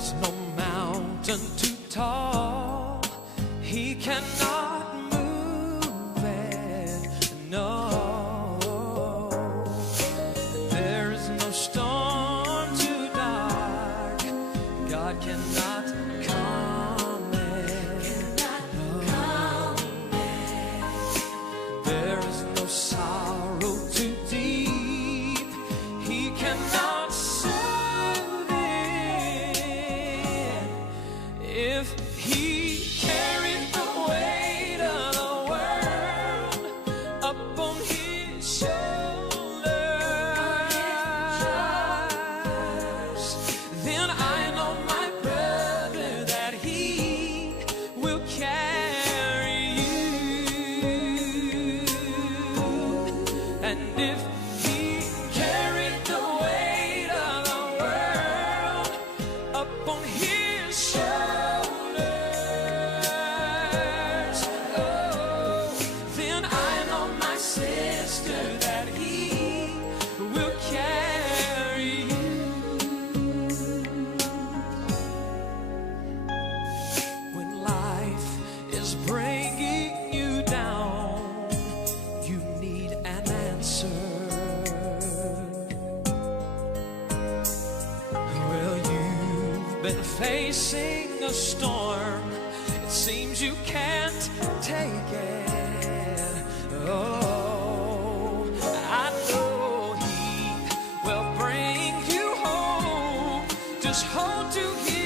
is no mountain too tall He cannot move it, no. There is no storm too dark God cannot calm it, no. There is no sorrow too deep He cannot soothe it. If He carried the weight of the world upon His shoulders, then I know, my brother, that He will carry you. And if He carried the weight of the world upon His shoulders, oh, then I know, my sister, that He will carry you. When life is bringing you down, you need an answer. Well, you've been facing a storm. It seems you can't take it. Oh, I know He will bring you home. Just hold to His